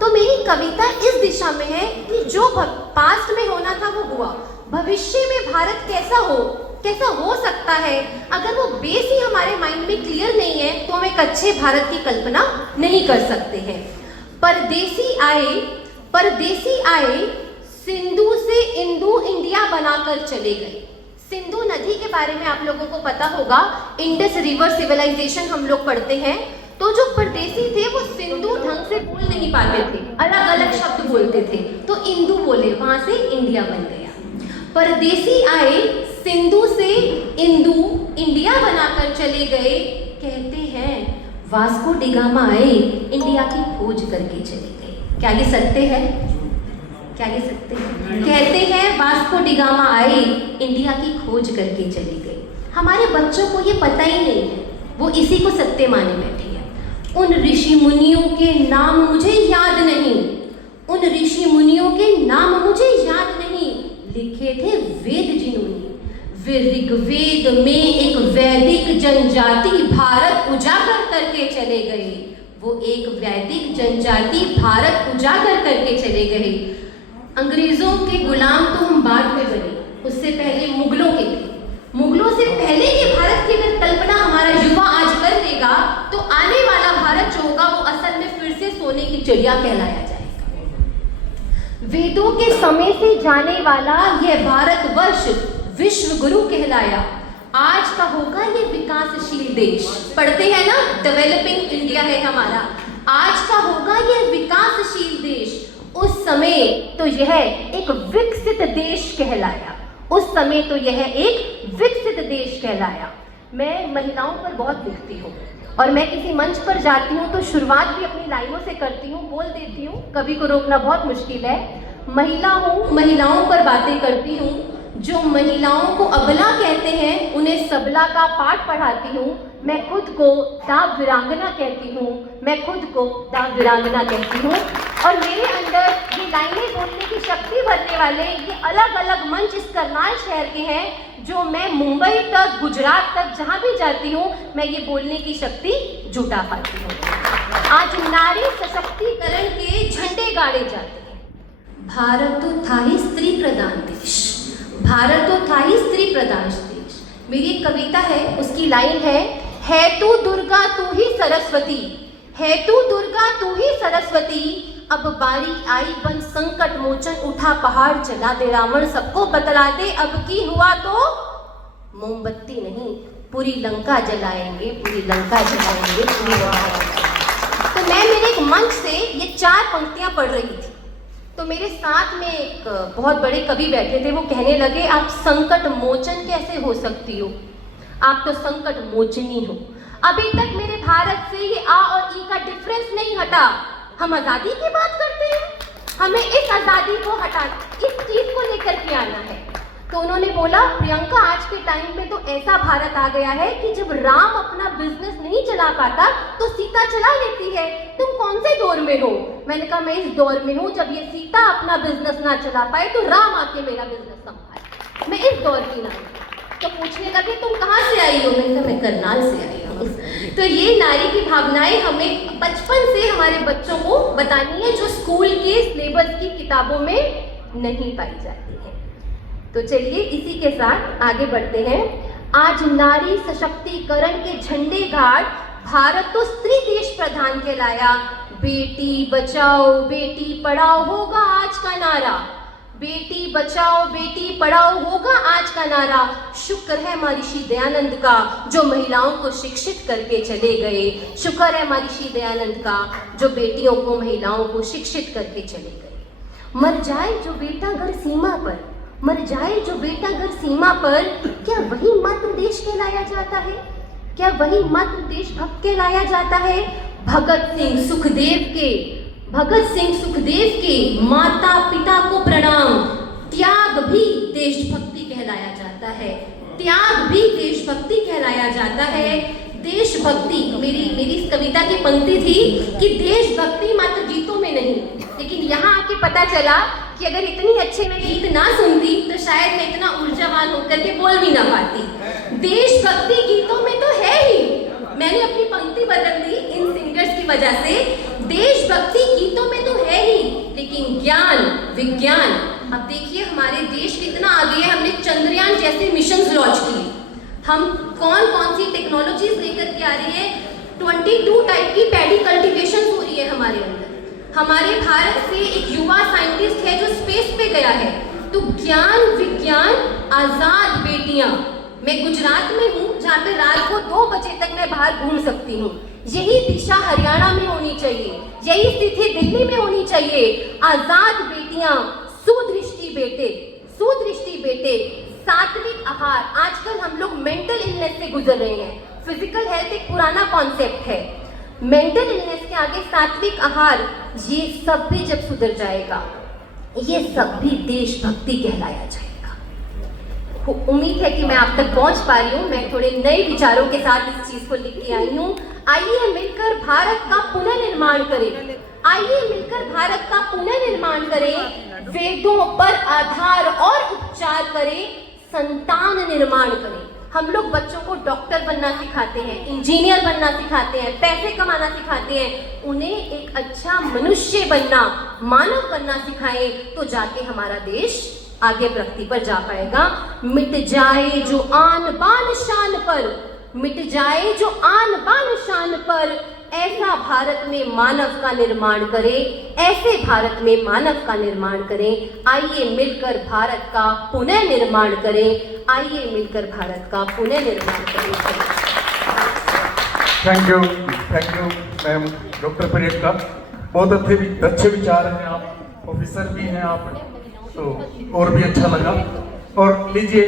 तो मेरी कविता इस दिशा में है कि जो पास्ट में होना था वो हुआ, भविष्य में भारत कैसा हो सकता है, अगर वो बेस ही हमारे माइंड में क्लियर नहीं है तो हम एक अच्छे भारत की कल्पना नहीं कर सकते हैं। परदेसी आए सिंधु से इंदु इंडिया बनाकर चले गए। सिंधु नदी के बारे में आप लोगों को पता होगा, इंडस रिवर सिविलाइजेशन हम लोग पढ़ते हैं। तो जो परदेसी थे वो सिंधु ढंग से बोल नहीं पाते थे, अलग अलग शब्द बोलते थे, तो इंदु बोले, वहां से इंडिया बन गया। परदेसी आए सिंधु से इंदु इंडिया बनाकर चले गए। कहते हैं वास्को डिगामा आए इंडिया की खोज करके चले गए। क्या ये सत्य है? क्या ये सत्य है? कहते हैं वास्को डिगामा आए इंडिया की खोज करके चले गए। हमारे बच्चों को ये पता ही नहीं है, वो इसी को सत्य माने बैठे हैं। उन ऋषि मुनियों के नाम मुझे याद नहीं, उन ऋषि मुनियों के नाम मुझे याद नहीं, लिखे थे वेद जिन्होंने। वे ऋग्वेद में एक वैदिक जनजाति भारत उजागर करके चले गए। वो एक वैदिक जनजाति भारत उजागर करके चले गए। अंग्रेजों के गुलाम तो हम बाद में बने, उससे पहले मुगलों के थे। मुगलों से पहले के भारत की अगर कल्पना हमारा युवा आज कर देगा तो आने वाला भारत जो होगा वो असल में फिर से सोने की चिड़िया कहलाया जाएगा। वेदों के समय से जाने वाला यह भारतवर्ष विश्व गुरु कहलाया। आज का होगा ये विकासशील देश, पढ़ते हैं ना, डेवलपिंग इंडिया है हमारा। आज का होगा ये विकासशील देश, उस समय तो यह एक विकसित देश कहलाया। उस समय तो यह एक विकसित देश कहलाया। मैं महिलाओं पर बहुत लिखती हूँ और मैं किसी मंच पर जाती हूँ तो शुरुआत भी अपनी लाइनों से करती हूँ, बोल देती हूँ, कवि को रोकना बहुत मुश्किल है। महिला हूँ, महिलाओं पर बातें करती हूँ। जो महिलाओं को अबला कहते हैं उन्हें सबला का पाठ पढ़ाती हूँ। मैं खुद को दाव वीरांगना कहती हूँ, मैं खुद को दाव वीरांगना कहती हूँ। और मेरे अंदर ये लाइनें बोलने की शक्ति भरने वाले ये अलग अलग मंच इस करनाल शहर के हैं, जो मैं मुंबई तक, गुजरात तक जहाँ भी जाती हूँ मैं ये बोलने की शक्ति जुटा पाती हूँ। आज नारी सशक्तिकरण के झंडे गाड़े जाते हैं। भारत तो था ही स्त्री प्रधान देश, भारत तो था ही स्त्री प्रधान देश। मेरी एक कविता है, उसकी लाइन है तू दुर्गा तू ही सरस्वती, है तू दुर्गा तू ही सरस्वती, अब बारी आई बन संकट मोचन, उठा पहाड़ चला दे रावण, सबको बतला दे अब की हुआ तो मोमबत्ती नहीं पूरी लंका जलाएंगे, पूरी लंका जलाएंगे, पूरी लंका। तो मैं मेरे एक मंच से ये 4 पंक्तियां पढ़ रही थी, तो मेरे साथ में एक बहुत बड़े कवि बैठे थे। वो कहने लगे आप संकट मोचन कैसे हो सकती हो, आप तो संकट मोचनी हो। अभी तक मेरे भारत से ये आ और ई का डिफरेंस नहीं हटा। हम आज़ादी की बात करते हैं, हमें इस आज़ादी को हटाना, इस चीज़ को लेकर के आना है। तो उन्होंने बोला प्रियंका आज के टाइम पे तो ऐसा भारत आ गया है कि जब राम अपना बिजनेस नहीं चला पाता तो सीता चला लेती है, तुम कौन से दौर में हो? मैंने कहा मैं इस दौर में हूँ जब ये सीता अपना बिजनेस ना चला पाए तो राम आके मेरा बिजनेस संभाले, मैं इस दौर की नारी। तो पूछने लगे तुम कहाँ से आई हो? मैंने कहा मैं करनाल से आई हूँ। तो ये नारी की भावनाएं हमें बचपन से हमारे बच्चों को बतानी है, जो स्कूल के सिलेबस की किताबों में नहीं पाई जाती है। तो चलिए इसी के साथ आगे बढ़ते हैं। आज नारी सशक्तिकरण के झंडे गाड़ भारत तो स्त्री देश प्रधान कहलाया। बेटी बचाओ बेटी पढ़ाओ होगा आज का नारा, बेटी बचाओ बेटी पढ़ाओ होगा आज का नारा। शुक्र है महर्षि दयानंद का जो महिलाओं को शिक्षित करके चले गए, शुक्र है महर्षि दयानंद का जो बेटियों को, महिलाओं को शिक्षित करके चले गए। मर जाए जो बेटा घर सीमा पर, मर जाए जो बेटा घर सीमा पर, क्या वही मातृ देश कहलाया जाता है? क्या वही मातृ देशभक्त कहलाया जाता है? भगत सिंह सुखदेव के माता पिता को प्रणाम, त्याग भी देशभक्ति कहलाया जाता है, त्याग भी देशभक्ति कहलाया जाता है। देशभक्ति, मेरी इस कविता की पंक्ति थी कि देशभक्ति मात्र गीतों में नहीं, लेकिन यहाँ आके पता चला कि अगर इतनी अच्छे मैं गीत ना सुनती तो शायद मैं इतना ऊर्जावान होकर के बोल भी ना पाती। देशभक्ति गीतों में तो है ही, मैंने अपनी पंक्ति बदल दी इन सिंगर्स की वजह से। देशभक्ति गीतों में तो है ज्ञान विज्ञान। अब देखिए हमारे देश कितना आगे है, हमने चंद्रयान जैसे मिशन लॉन्च किए। हम कौन कौन सी टेक्नोलॉजीज लेकर के आ रहे हैं, 22 टाइप की पैडी कल्टीवेशन हो रही है हमारे अंदर। हमारे भारत से एक युवा साइंटिस्ट है जो स्पेस पे गया है। तो ज्ञान विज्ञान आजाद बेटियां। मैं गुजरात में हूँ जहाँ पे रात को 2 बजे तक मैं बाहर घूम सकती हूँ। यही दिशा हरियाणा में होनी चाहिए, यही स्थिति दिल्ली में होनी चाहिए। आजाद बेटियां, सुदृष्टि बेटे, सात्विक आहार। आजकल हम लोग मेंटल इलनेस से गुजर रहे हैं। फिजिकल हेल्थ एक पुराना कॉन्सेप्ट है, मेंटल इलनेस के आगे सात्विक आहार, ये सब भी जब सुधर जाएगा, ये सब भी देशभक्ति कहलाया जाएगा। उम्मीद है कि मैं आप तक पहुंच पा रही हूँ। मैं थोड़े नए विचारों के साथ इस चीज को लिख के आई हूँ। आइए मिलकर भारत का पुनर्निर्माण करें, आइए मिलकर भारत का पुनर्निर्माण करें, वेदों पर आधार और उपचार करें, संतान निर्माण करें। हम लोग बच्चों को डॉक्टर बनना सिखाते हैं, इंजीनियर बनना सिखाते हैं, पैसे कमाना सिखाते हैं। उन्हें एक अच्छा मनुष्य बनना, मानव बनना सिखाएं तो जाके हमारा देश आगे प्रगति पर जा पाएगा। मिट जाए जो आन बान शान पर, मिट जाए जो आन बान शान पर, ऐसा भारत में मानव का निर्माण करें, ऐसे भारत में मानव का निर्माण करें। आइए मिलकर भारत का पुनः निर्माण करें, आइए मिलकर भारत का पुनः निर्माण करें। Thank you ma'am doctor parade का। बहुत अच्छे विचार हैं, आप ऑफिसर भी हैं आप, तो और भी अच्छा लगा। और लीजिए